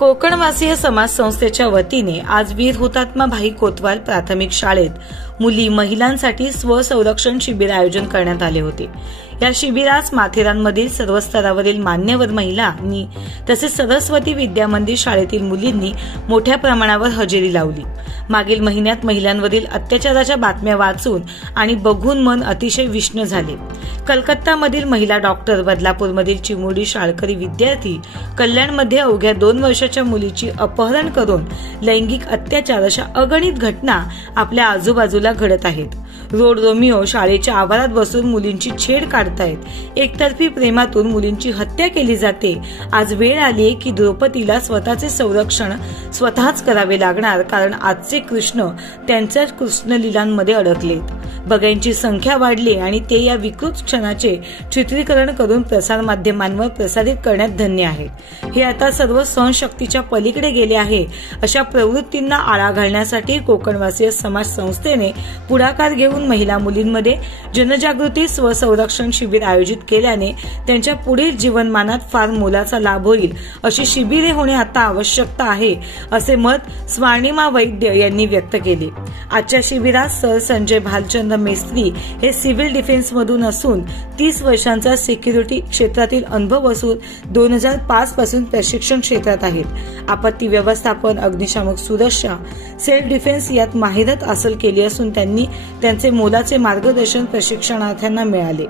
कोकणवासीय समाज संस्थेच्या वतीने आज वीर हुतात्मा भाई कोतवाल प्राथमिक शाळेत मुली महिलांसाठी स्वसंरक्षण शिबिर आयोजन करण्यात आले होते। या शिबिरास माथेरानमधील सर्व स्तरावरील मान्यवर महिलांनी तसेच सरस्वती विद्या मंदिर शाळेतील मुलींनी मोठ्या प्रमाणावर हजेरी लावली। मागील महिन्यात महिलांवरील अत्याचाराच्या बातम्या वाचून आणि बघून मन अतिशय विषण्ण झाले। कलकत्तामधील महिला डॉक्टर, बदलापूरमधील चिमुरडी शाळकरी विद्यार्थी, कल्याणमध्ये अवघ्या 2 वर्षाच्या मुलीची अपहरण करून लैंगिक अत्याचार अशा अगणित घटना आपल्या आजूबाजूला घडत आहेत। रोड रोमिओ शाळेच्या आवारात बसून मुलींची छेड काढतायत। एकतर्फी प्रेमातून मुलींची हत्या केली जाते। आज वेळ आली की द्रौपदीला स्वतःचे संरक्षण स्वतःच करावे लागणार, कारण आजचे कृष्ण त्यांच्या कृष्णलीलांमध्ये अडकलेत। बघ्यांची संख्या वाढली आणि ते या विकृत क्षणाचे चित्रीकरण करून प्रसारमाध्यमांवर प्रसारित करण्यात धन्य आहेत। हे आता सर्व सहनशक्तीच्या पलीकडे गेले आहे। अशा प्रवृत्तींना आळा घालण्यासाठी कोकणवासीय समाज संस्थेने पुढाकार घेऊन महिला मुलींमध्ये जनजागृती स्वसंरक्षण शिबिर आयोजित केल्याने त्यांच्या पुढील जीवनमानात फार मोलाचा लाभ होईल। अशी शिबिरे होणे आता आवश्यकता आहे, असे मत स्वर्णिमा वैद्य यांनी व्यक्त केले। आजच्या शिबिरात सर संजय भालचंद्र मेस्त्री हे सिव्हिल डिफेन्स मधून असून 30 वर्षांचा सिक्युरिटी क्षेत्रातील अनुभव असून 2005 पासून प्रशिक्षण क्षेत्रात आहेत। आपत्ती व्यवस्थापन, अग्निशामक सुरक्षा, सेल्फ डिफेन्स यात माहिरत हासिल केली असून त्यांनी त्यांचे मोलाचे मार्गदर्शन प्रशिक्षणार्थ्यांना मिळाले।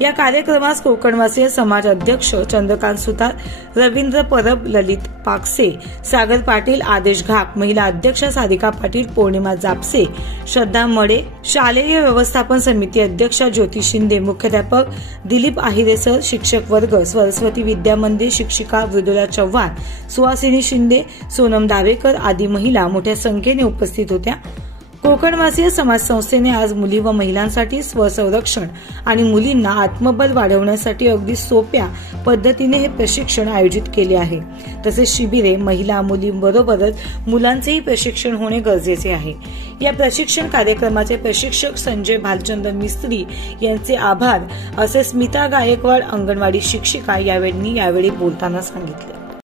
या कार्यक्रमास कोकणवासीय समाज अध्यक्ष चंद्रकांत सुतार, रवींद्र परब, ललित पाकसे, सागर पाटील, आदेश घाक, महिला अध्यक्ष सारिका पाटील, पौर्णिमा जापसे, श्रद्धा मडे, शालेय व्यवस्थापन समिती अध्यक्षा ज्योती शिंदे, मुख्याध्यापक दिलीप आहिरे सर, शिक्षक वर्ग, सरस्वती विद्या मंदिर शिक्षिका मृदुला चव्हाण, सुहासिनी शिंदे, सोनम दावेकर आदी महिला मोठ्या संख्येने उपस्थित होत्या। कोकणवासीय समाज संस्थेने आज मुली व महिलांसाठी स्वसंरक्षण आणि मुलींना आत्मबल वाढवण्यासाठी अगदी सोप्या पद्धतीने हे प्रशिक्षण आयोजित केले आहे। तसेच शिबिरे महिला मुलींबरोबरच मुलांचेही प्रशिक्षण होणे गरजेचे आहे। या प्रशिक्षण कार्यक्रमाचे प्रशिक्षक संजय भालचंद्र मिस्त्री यांचे आभार, असे स्मिता गायकवाड अंगणवाडी शिक्षिका यावेळी बोलताना सांगितले।